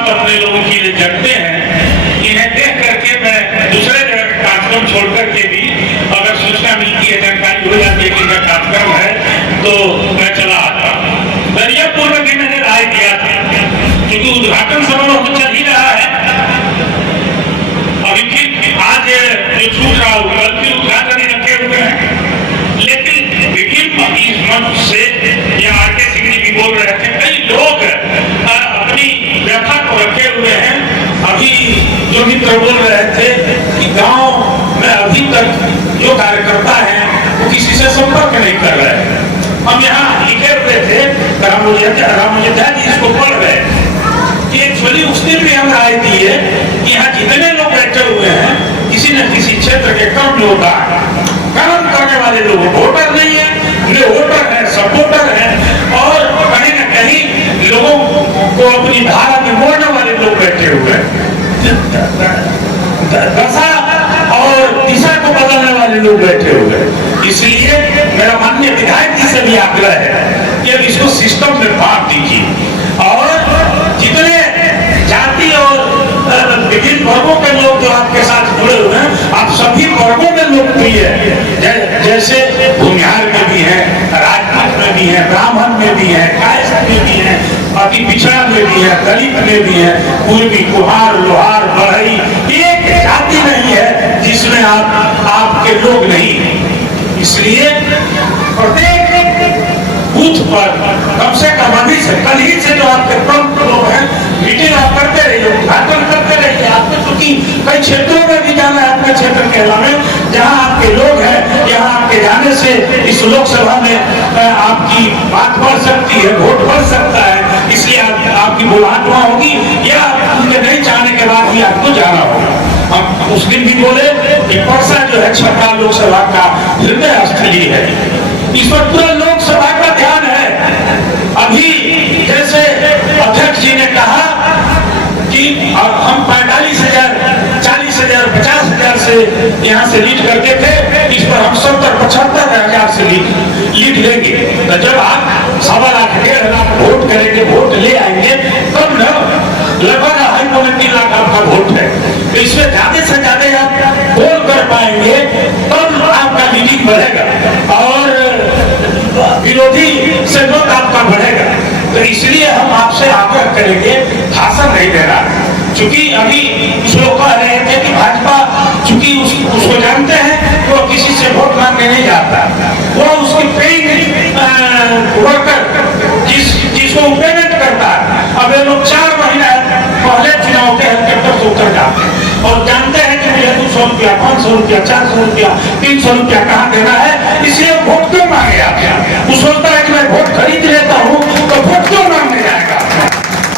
आप अपने लोगों के लिए जगते हैं, इन्हें देख करके मैं दूसरे जगह का कार्यक्रम छोड़ करके भी अगर सूचना मिलती है, जानकारी हो जाती है कि इनका कार्यक्रम है, तो मैं चला आता हूँ। दरियापुर में भी मैंने राय दिया था, क्योंकि उद्घाटन समारोह तो चल ही रहा है। अभी फिर आज जो छूट रहा हो, कल फिर उद्घाटन ही रखे हुए हैं। लेकिन विभिन्न इस मंच से या आरके सिंह भी बोल रहे थे, कई लोग अपनी व्यथा को रखे हुए हैं। अभी जो मित्र बोल रहे थे कि गांव में अभी तक जो कार्यकर्ता हैं वो किसी से संपर्क नहीं कर रहे हैं। हम यहाँ लिखे हुए थे, रामोजिया जी इसको पढ़ रहे कि एक्चुअली उस दिन भी हम राय दी है कि यहाँ जितने लोग बैठे हुए हैं, किसी न किसी क्षेत्र के कम लोग काम करने वाले लोग वोटर नहीं है, वे वोटर है, सपोर्टर है, और कहीं न कहीं लोगों को अपनी धारा में मोड़ने वाले लोग बैठे हुए हैं। दशा और दिशा को बदलने वाले लोग बैठे हुए हैं। इसलिए मेरा माननीय विधायक जी से भी आग्रह है कि अब इसको सिस्टम में बांट दीजिए, और जितने जाति और विभिन्न वर्गों के लोग जो आपके साथ जुड़े हुए हैं, आप सभी वर्गों में लोकप्रिय है। जैसे भूमिहार में भी है, राजपूत में भी है, ब्राह्मण में भी है, कायस्थ में भी है, अति पिछड़ा में भी है, दलित में भी है, पूर्वी, कुहार, लोहार, बढ़ई, एक जाति नहीं है जिसमें आपके लोग नहीं। इसलिए प्रत्येक बूथ पर कम से कम अभी से कल ही से जो आपके प्रमुख लोग हैं, मीटिंग आप करते रहिए, उद्घाटन करते रहिए। आपको चूंकि कई क्षेत्रों में भी जाना है, अपने क्षेत्र के अलावा जहाँ आपके लोग हैं, यहाँ आपके जाने से इस लोकसभा में आपकी बात बढ़ सकती है, वोट बढ़ सकता है। इसलिए आपकी बुलाहट वहाँ होगी, या उनके नहीं चाहने के बाद भी आपको जाना होगा। हम उस दिन भी बोले कि परसा जो है छपरा लोकसभा का हृदय स्थली है, इस पर पूरा लोकसभा का ध्यान है। अभी जैसे अध्यक्ष जी ने कहा कि हम 45,000, 40,000, 50,000 से यहाँ से लीड करते थे, इस पर हम 70-75,000 से लीड लेंगे। तो जब आप 1.25 लाख 1.5 लाख वोट करेंगे, वोट ले आएंगे, तब न लगभग 2.5 लाख आपका वोट है। तो इसमें ज्यादा से ज्यादा आप बोल कर पाएंगे, तब आपका लीडिंग बढ़ेगा और विरोधी से वोट आपका बढ़ेगा। तो इसलिए हम आपसे आग्रह करेंगे, भाषण नहीं देना। चूंकि अभी कुछ लोग कह रहे थे कि भाजपा चूंकि उसको जानते हैं, वो किसी से वोट मांगने नहीं जाता, वो उसकी पेइंग वर्कर जिसको पेमेंट करता है। अब ये लोग 4 महीना पहले चुनाव के हेलीकॉप्टर से उतर जाते हैं और जानते हैं कि मुझे 200 रुपया, 500 रुपया, 400 रुपया, 300 रुपया कहाँ देना है, इसलिए वोट क्यों मांगे आप? वो सोचता है कि मैं वोट खरीद लेता हूँ तो वोट क्यों मांगने जाएगा?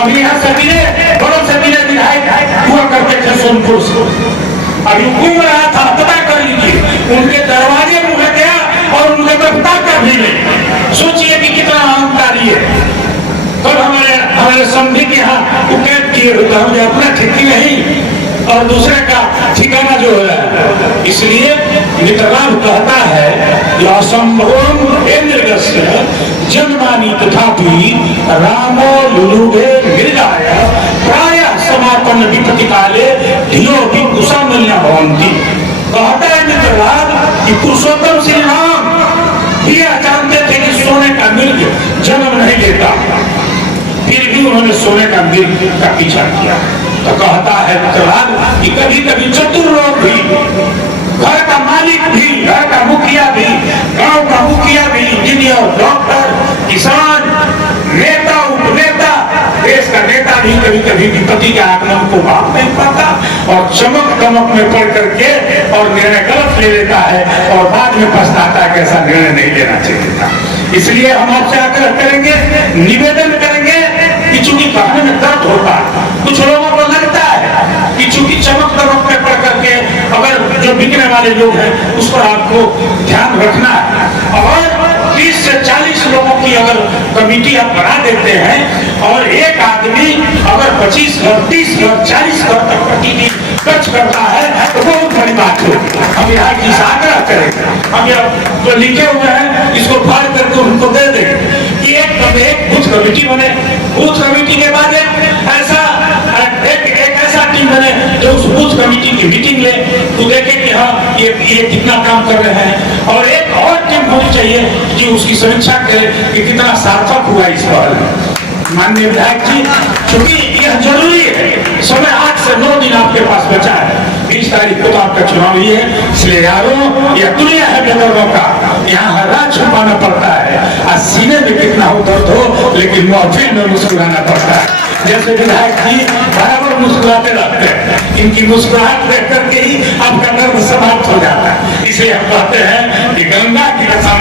अब यहाँ से मिले, बड़ों से मिले विधायक हुआ करते थे सोनपुर से, अभी घूम रहा था, पता कर लीजिए, उनके दरवाजे मुझे गया और उनके दफ्तर का भी नहीं। सोचिए कि कितना अहंकारी है। कल हमारे समझी के यहाँ कैद किए होता, मुझे अपना ठिकी नहीं और दूसरे का ठिकाना जो है। इसलिए मित्रलाभ कहता है कि असंभवम इंद्रगस्य जन्मानि तथापि रामो लुलुभे मृगाय प्राय समापन्न विपत्ति काले धियो भी कुशामल्य भवन्ति। कहता है मित्रलाभ कि पुरुषोत्तम श्री राम भी जानते थे कि सोने का मृग जन्म नहीं लेता, फिर भी उन्होंने सोने का मृग का पीछा किया। तो कहता है मित्रलाभ कि कभी कभी चतुर लोग भी, घर का मालिक भी, घर का मुखिया भी, गांव का मुखिया भी, इंजीनियर, डॉक्टर, किसान, नेता, उपनेता, देश का नेता भी कभी कभी विपत्ति के आगमन को भाप नहीं पाता और चमक दमक में पड़ करके और निर्णय गलत ले लेता है और बाद में पछताता है कि ऐसा निर्णय नहीं लेना चाहिए था। इसलिए हम आपसे आग्रह करेंगे, निवेदन करेंगे कि चूंकि कहने में दर्द होता है, कुछ लोगों को लगता है कि चूंकि चमक दमक में पड़ करके अगर जो बिकने वाले लोग हैं उस पर आपको ध्यान रखना है, और 30 से 40 लोगों की अगर कमेटी आप बना देते हैं और एक आदमी अगर 25 घर, 30 घर, 40 घर तक प्रतिदिन खर्च करता है तो बहुत बड़ी बात होगी। हम यहाँ की आग्रह करेंगे, हम यहाँ जो लिखे हुए हैं इसको फाड़ करके उनको दे देंगे कि एक बूथ कमेटी बने, बूथ कमेटी के बाद ऐसा नहीं बने जो उस बूथ कमेटी की मीटिंग ले, तो देखे कि हाँ ये कितना काम कर रहे हैं। और एक और टीम होनी चाहिए कि उसकी समीक्षा करे कि कितना सार्थक हुआ इस पहल में। माननीय विधायक जी, चूंकि यह जरूरी है, समय 8 से 9 दिन आपके पास बचा है, 20 तारीख को तो आपका चुनाव ही है, इसलिए यारों यह दुनिया है बेदर्दों का, यहाँ हर रात छुपाना पड़ता है। आज सीने में कितना हो दर्द हो, लेकिन महफिल में मुस्कुराना पड़ता है। जैसे विधायक जी बराबर मुस्कुराते रहते हैं, इनकी मुस्कुराहट देख करके ही आपका दर्द समाप्त हो जाता है। इसलिए हम कहते हैं कि गंगा की कसम,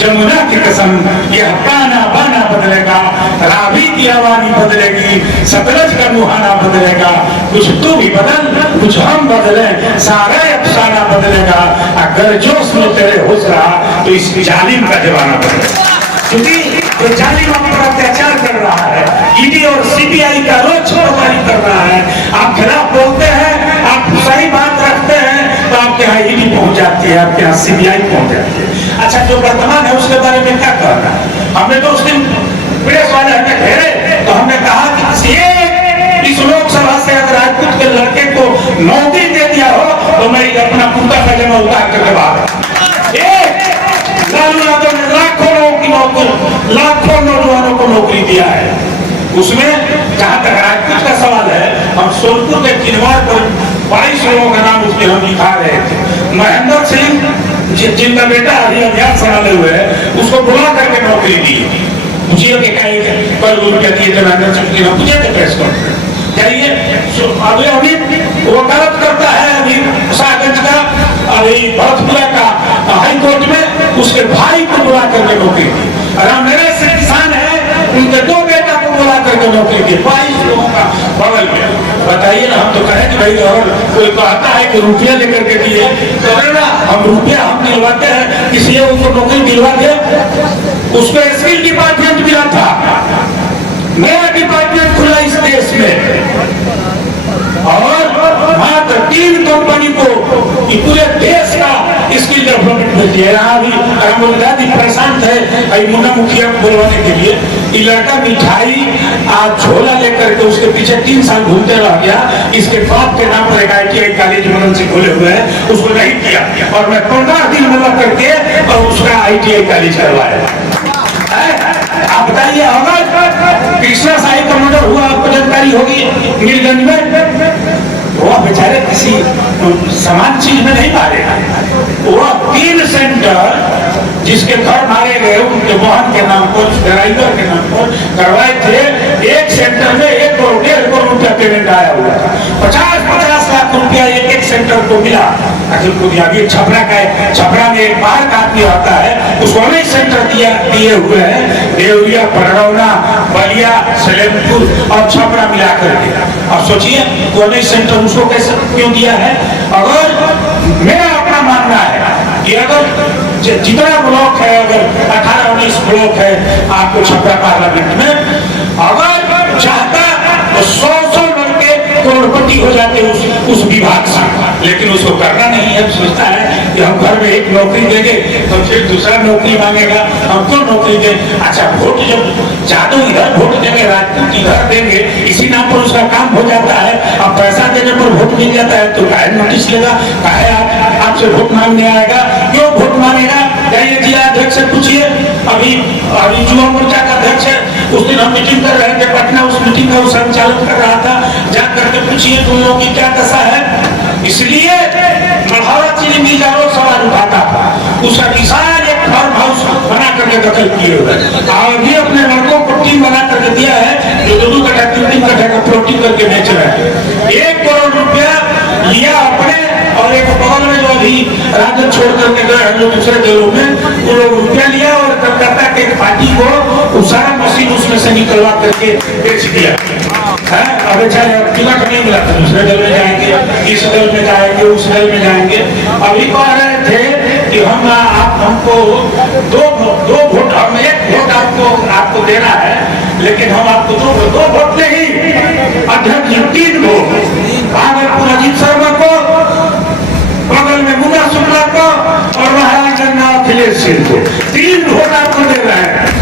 जमुना की कसम, यह पाना बाना बदलेगा, रावी की आवानी बदलेगी, सतलज का मुहाना बदलेगा। कुछ तू भी बदल, कुछ हम बदले, सारा अफसाना बदलेगा। अगर जोश में तेरे होश रहा तो इस जालिम का जमाना बदलेगा। क्योंकि जो जालिम हम पर अत्याचार कर रहा है, ईडी और सीबीआई का रोज छापेमारी कर रहा है, आप खिलाफ बोलते हैं, आप सही बात रखते हैं, तो आपके यहाँ ईडी पहुंच जाती है, आपके यहाँ सीबीआई पहुंच जाती है। अच्छा, जो वर्तमान है उसके बारे में क्या कहना है? हमने तो उस दिन प्रेस वाले हमें घेरे तो हमने कहा कि इस लोकसभा से अगर राजपूत के लड़के को नौकरी दे दिया हो तो मैं अपना कुर्ता पैजामा उतार करके बाहर। लालू यादव ने लाखों नौजवानों को नौकरी दिया है। उसमें जहां तक राजपूत का सवाल है, हम सोनपुर के किनवार पर 22 लोगों का नाम उसमें हम लिखा रहे थे। महेंद्र सिंह जिनका बेटा अभी अभियान संभाले हुए है, उसको बुला करके नौकरी दी। मुझे कल रुपया दिए थे महेंद्र सिंह, मुझे तो प्रेस चाहिए। अभी वो गलत करता है, अभी शाहगंज का, अभी भरतपुरा का हाई कोर्ट में उसके भाई को बुला करके नौकरी दी। मेरे से किसान है, उनके 2 बेटा को बुला करके नौकरी दी, 22 लोगों का बगल में। बताइए ना, हम तो कहें कि भाई अगर कोई कहता है कि रुपया लेकर के दिए तो ना हम रुपया हम दिलवाते हैं, इसलिए उनको नौकरी दिलवा दे। उसको स्किल डिपार्टमेंट मिला था, नया डिपार्टमेंट खुला इस देश में, और मात्र 3 कंपनी को पूरे देश का स्किल डेवलपमेंट मिलती है। यहाँ भी रामदादी परेशान थे मुन्ना मुखिया को बुलवाने के लिए, ये लड़का मिठाई आज झोला लेकर के उसके पीछे 3 साल घूमते रह गया। इसके बाप के नाम पर एक ITI कॉलेज मदन से खोले हुए हैं, उसको नहीं किया, और मैं 15 दिन में लग करके और उसका ITI कॉलेज करवाया। आप बताइए, अगर कृष्णा साई का मर्डर हुआ, आपको जानकारी होगी नीलगंज में, वो बेचारे किसी समान चीज में नहीं मारे। वो 3 सेंटर जिसके घर मारे गए उनके वाहन के नाम पर, ड्राइवर के नाम पर करवाए थे। एक सेंटर में 1 करोड़ 1.5 करोड़ रुपया पेमेंट आया हुआ था। 50-50 लाख रुपया एक सेंटर को मिला। अभी छपरा का है, छपरा में एक बाहर का आदमी आता है, उसको अनेक सेंटर दिए हुए हैं, देवरिया, परगौना, बलिया, सलेमपुर और छपरा मिलाकर के। अब सोचिए तो अनेक सेंटर उसको कैसे क्यों दिया है? अगर मेरा अपना मानना है कि अगर जितना ब्लॉक है, अगर 18-19 ब्लॉक है आपको छपरा पार्लियामेंट में, अगर चाहता तो 100 लड़के करोड़पति हो जाते उस विभाग से, लेकिन उसको करना नहीं है। सोचता है कि हम घर में एक नौकरी देंगे तो फिर दूसरा नौकरी मांगेगा, हम क्यों नौकरी दें? अच्छा, वोट जब जादू इधर वोट देंगे, राजपूत इधर देंगे, इसी नाम पर उसका काम हो जाता है। अब पैसा देने पर वोट मिल जाता है तो काहे नोटिस लेगा, काहे आपसे वोट मांगने आएगा, क्यों वोट मांगेगा? जाइए जिला अध्यक्ष से पूछिए, अभी युवा मोर्चा का अध्यक्ष है, उस दिन हम मीटिंग कर रहे थे पटना, उस मीटिंग का वो संचालन कर रहा था, जा करके पूछिए तुम लोगों की क्या दशा है। इसलिए मढ़ौरा चीनी मिल का रोज सवाल उठाता था, उसका किसान एक फार्म हाउस बना करके दखल किए हुए, अभी अपने लड़कों को टीम बना करके दिया है जो 2 कट्ठा 3 कट्ठा का प्लॉटिंग करके बेच रहे हैं। 1 करोड़ रुपया लिया अपने, और एक बगल में जो अभी राजद छोड़ करके गए हम लोग दूसरे जगहों में, वो लोग रुपया लिया और कलकत्ता के पार्टी को सारा मशीन उसमें से निकलवा करके बेच दिया है। अब बेचारे टिकट नहीं मिला था, दूसरे दल में जाएंगे, इस दल में जाएंगे, उस दल में जाएंगे। अभी कह रहे थे कि हमको 2 वोट, हम 1 वोट आपको देना है, लेकिन हम आपको 2 वोट नहीं, अध्यक्ष 3 वोट, भागलपुर अजीत शर्मा को, बगल में मुन्ना शुक्ला को, और महाराजगंज अखिलेश सिंह को 3 वोट आपको दे रहे हैं।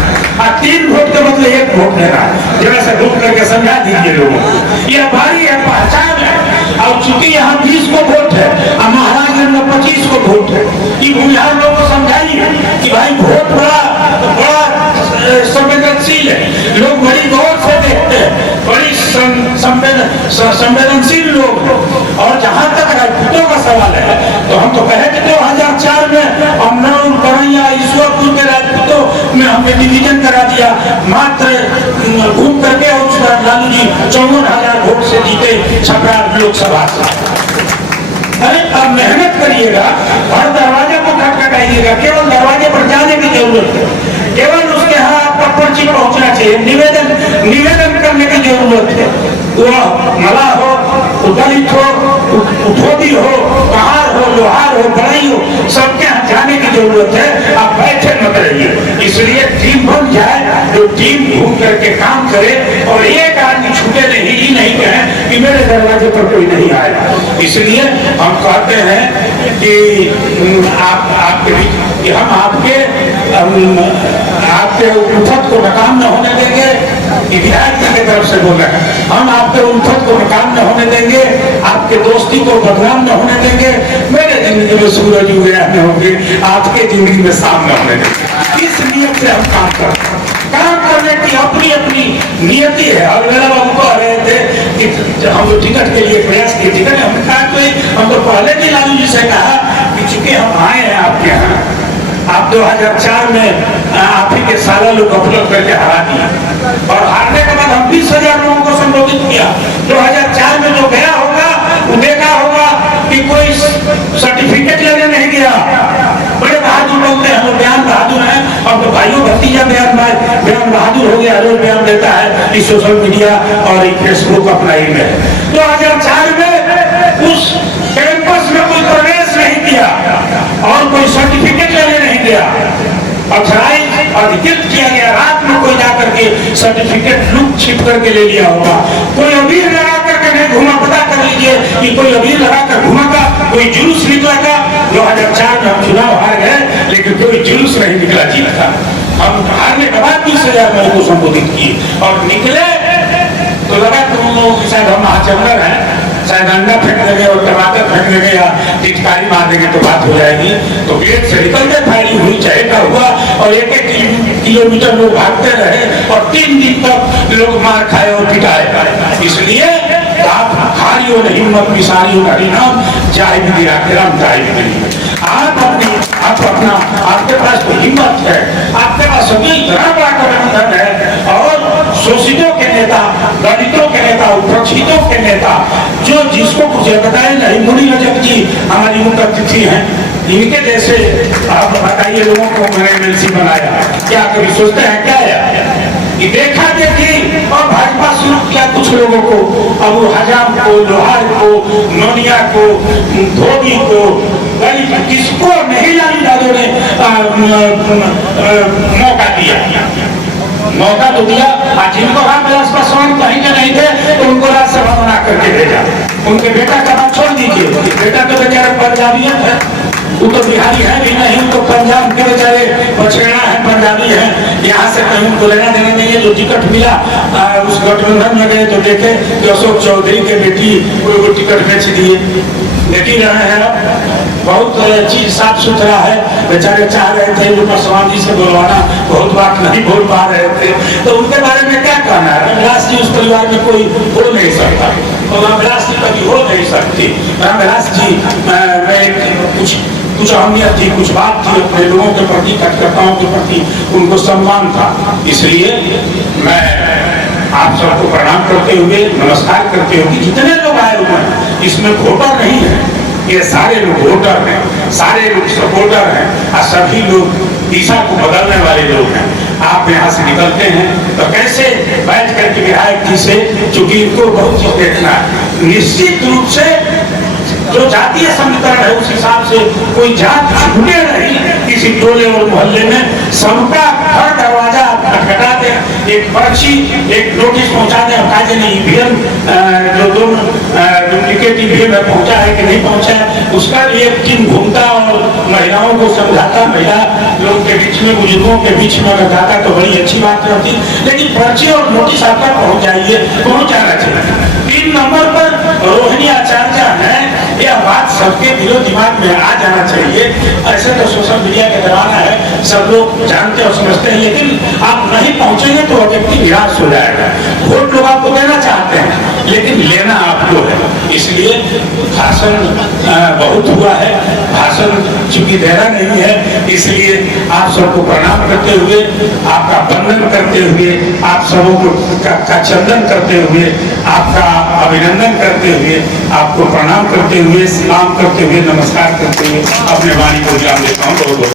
3 वोट के बदले 1 वोट दे रहा है। जरा से वोट करके समझा दीजिए लोगों को, यह हमारी पहचान है। और चूंकि यहाँ 20 को वोट है और महाराजगंज में 25 को वोट है, ये भूमिहार लोगों को समझाइए कि भाई वोट बड़ा संवेदनशील है, लोग बड़ी गौर से देखते हैं, बड़ी संवेदनशील लोग। और जहां तक राजपूतों का सवाल है तो हम तो कहे कि 2004 में अमनौर बरैया ईश्वरपुर के राजपूतों में हमने डिवीजन करा दिया, मात्र घूम करके और लालू जी 54,000 वोट से जीते छपरा लोकसभा से। अरे अब मेहनत करिएगा, हर दरवाजे को खटखटाइएगा, केवल दरवाजे पर जाने की जरूरत है, केवल उसके यहाँ आपका पर्ची पहुंचना चाहिए, निवेदन करने की जरूरत है। वह मला हो, दलित हो, धोबी हो, कहार हो, लोहार हो, बड़ाई हो, सबके यहाँ जाने की जरूरत है। आप बैठे मत रहिए, इसलिए टीम बन जाए, जो टीम घूम करके काम करे और एक आदमी छूटे नहीं, ही नहीं कहे कि मेरे दरवाजे पर कोई नहीं आया। इसलिए हम कहते हैं कि हम आपके उल्फत को नाकाम न होने देंगे, विधायक जी की तरफ से बोल रहे हैं, हम आपके उल्फत को नाकाम न होने देंगे, आपके दोस्ती को बदनाम न होने देंगे, मेरे जिंदगी में सूरज उदय न होंगे, आपके जिंदगी में शाम न होने देंगे। इस नियत से हम काम करते हैं, काम करने की अपनी अपनी नियति है। और मेरा बाबू कह रहे थे कि हम लोग टिकट के लिए प्रयास किए, टिकट हमने कहा तो हम तो पहले भी लालू जी से कहा कि चूंकि हम आए हैं आपके यहाँ, आप 2004 में आप ही के सारा लोग उपलब्ध करके हरा दिया और हारने के बाद हम 20,000 लोगों को संबोधित किया। 2004 में जो गया होगा वो देखा होगा कि कोई सर्टिफिकेट लेने नहीं गया, बड़े बहादुर बोलते हैं, हम बयान बहादुर हैं, अब तो भाइयों भतीजा बयान बहादुर हो गया, रोज बयान देता है इस सोशल मीडिया और फेसबुक अपना ही में। 2004 में उस कैंपस में कोई प्रवेश नहीं किया और कोई सर्टिफिकेट लेने नहीं गया, ऑथराइज अधिकृत किया गया, रात में कोई जाकर के सर्टिफिकेट लुक छिप करके ले लिया होगा, कोई अबीर लगा करके नहीं घुमा, पता कर लीजिए कि कोई अबीर लगा कर घुमा का, कोई जुलूस निकला का। 2004 में हम चुनाव हार गए लेकिन कोई जुलूस नहीं निकला जीत का। हम हारने के बाद 20,000 लोगों को संबोधित किए और निकले तो लगा कि उन लोगों के साथ हम महाचंद्र हैं, शायद अंडा फेंक देंगे और टमाटर फेंक देंगे या टिटकारी मार देंगे तो बात हो जाएगी। तो गेट से निकल गए, फायरिंग हुई, चहेता हुआ और 1-1 किलोमीटर लोग भागते रहे और 3 दिन तक लोग मार खाए और पिटाए। इसलिए आप हारियो नहीं हिम्मत पिसारियों का नाम जाए भी गिरा के राम जाए भी गिरी। आप अपना आपके पास तो हिम्मत है, आपके पास सभी इतना बड़ा गठबंधन है और शोषितों के नेता, दलितों के नेता, उपेक्षितों के नेता, जो जिसको कुछ बताए नहीं, मुनि रजक जी हमारी मुख्य अतिथि हैं, इनके जैसे आप बताइए लोगों को मैंने एमएलसी बनाया, क्या कभी सोचते हैं क्या है कि देखा देखी और भाजपा शुरू किया कुछ लोगों को, अबू हजाम को, लोहार को, नोनिया को, धोबी को, किसको नहीं लालू यादव ने मौका तो दिया। जिनको रामविलास पासवान कहीं के नहीं थे तो उनको राज्यसभा बना करके भेजा। उनके बेटा का बात छोड़ दीजिए, बेटा तो बेचारे पंजाबी है, वो तो बिहारी है भी नहीं, उनको पंजाब के बेचारे पछेड़ा है, पंजाबी है, यहाँ से कहीं उनको लेना देना नहीं है। जो टिकट मिला उस गठबंधन में गए तो देखे कि अशोक चौधरी के बेटी को टिकट बेच दिए, देख ही रहे हैं। बहुत चीज साफ सुथरा है, बेचारे चाह रहे थे पासवान जी से बोलवाना, बहुत बात नहीं बोल पा रहे थे, तो उनके बारे में क्या कहना है। रामविलास जी उस परिवार में कोई हो नहीं सकता और रामविलास जी कभी हो नहीं सकती। रामविलास जी में कुछ अहमियत थी, कुछ बात थी, अपने लोगों के प्रति, कार्यकर्ताओं के प्रति उनको सम्मान था। इसलिए मैं आप सबको प्रणाम करते हुए, नमस्कार करते हुए, जितने लोग आए हुए हैं इसमें वोटर नहीं है, ये सारे लोग वोटर हैं, सारे लोग सपोर्टर हैं और सभी लोग दिशा को बदलने वाले लोग हैं। आप यहाँ से निकलते हैं तो कैसे बैठ करके विधायक जी से, चूंकि इनको बहुत चीज देखना है, निश्चित रूप से जो जातीय समीकरण है उस हिसाब से कोई जात छूटे नहीं किसी टोले और मोहल्ले में, सबका हर दरवाजा खटखटा दे, एक पर्ची, एक नोटिस पहुंचा दे, काजे नहीं ईवीएम जो दोनों डुप्लीकेट ईवीएम में पहुंचा है कि नहीं पहुंचा है, उसका भी एक टीम घूमता और महिलाओं को समझाता, महिला लोगों के बीच में, बुजुर्गों के बीच में लगाता तो बड़ी अच्छी बात रहती। लेकिन पर्ची और नोटिस आपका पहुंच जाना चाहिए। 3 नंबर पर रोहिणी आचार्य जाना चाहिए। ऐसे तो सोशल मीडिया का जमाना है, सब लोग जानते और समझते हैं, लेकिन आप नहीं पहुंचेंगे तो व्यक्ति निराश हो जाएगा। वोट लोग आपको देना चाहते हैं, लेकिन लेना आपको है। इसलिए भाषण बहुत हुआ है, भाषण चूंकि देना नहीं है, इसलिए आप सबको प्रणाम करते हुए, आपका वंदन करते हुए, आप सबों को का चंदन करते हुए, आपका अभिनंदन करते हुए, आपको प्रणाम करते हुए, सलाम करते हुए, नमस्कार करते हुए अपने वाणी को विराम देता हूँ। बहुत बहुत